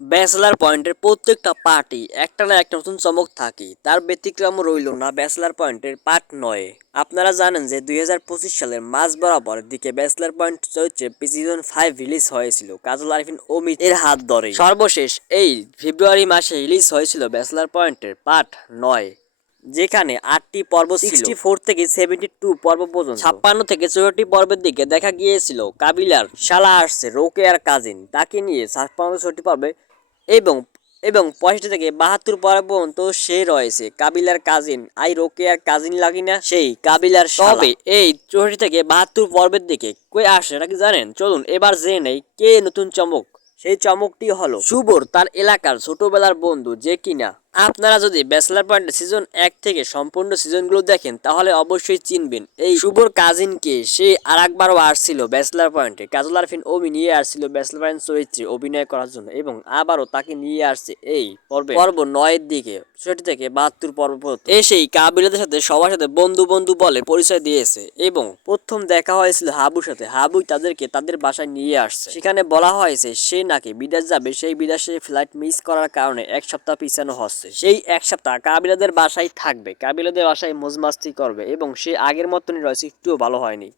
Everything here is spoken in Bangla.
ব্যাচেলার পয়েন্টের প্রত্যেকটা পার্টি একটা না একটা নতুন চমক থাকে, তার ব্যতিক্রম রইল না ব্যাচেলার পয়েন্টের পার্ট ৯। আপনারা জানেন যে ২০২৫ সালের মাঝ বরাবর দিকে ব্যাচেলার পয়েন্ট চরিত্রে সিজন ৫ রিলিজ হয়েছিল কাজল আরিফিন অমিত এর হাত ধরে। সর্বশেষ এই ফেব্রুয়ারি মাসে রিলিজ হয়েছিল ব্যাচেলার পয়েন্টের পার্ট ৯, যেখানে ৮টি পর্ব ছিল। 64 থেকে 72 পর্ব পর্যন্ত ৫৬ থেকে ৬৪ পর্বের দিকে দেখা গিয়েছিল কাবিলার শালা আসছে রোকেয়ার কাজিন, তাকে নিয়ে ৫৬ পর্বে এবং এবং ৬৫ থেকে ৭২ পর্ব পর্যন্ত সে রয়েছে কাবিলার কাজিন আই রোকেয়ার কাজিন লাগি না সেই কাবিলার শালা। তবে এই ৬৪ থেকে ৭২ পর্বের দিকে কই আসে এটা কি জানেন? চলুন এবার জেনে নেই কে নতুন চমক। সেই চমকটি হলো শুভর তার এলাকার ছোটবেলার বন্ধু, যে কিনা আপনারা যদি ব্যাচেলার পয়েন্ট সিজন ১ থেকে সম্পূর্ণ সিজনগুলো দেখেন তাহলে অবশ্যই চিনবেন এই শুভর কাজিনকে। সে আর একবারও আসছিল ব্যাচেলার পয়েন্টে, কাজল আরফিন অমি নিয়ে আসছিল ব্যাচেলার পয়েন্ট চরিত্রে অভিনয় করার জন্য এবং আবারও তাকে নিয়ে আসছে এই পর্ব ৯ এর দিকে ৬৬ থেকে ৭২ পর্ব পর্যন্ত। এসেই কাবিলাদের সাথে সবার সাথে বন্ধু বন্ধু বলে পরিচয় দিয়েছে এবং প্রথম দেখা হয়েছিল হাবুর সাথে। হাবুই তাদেরকে তাদের বাসায় নিয়ে আসছে। সেখানে বলা হয়েছে সে নাকি বিদেশ যাবে, সেই বিদেশে ফ্লাইট মিস করার কারণে ১ সপ্তাহ পিছানো হচ্ছে। সেই ১ সপ্তাহ কাবিলাদের বাসায় থাকবে, কাবিলাদের বাসায় মজমাস্তি করবে এবং সে আগের মতনই রয়েছে, একটুও ভালো হয়নি।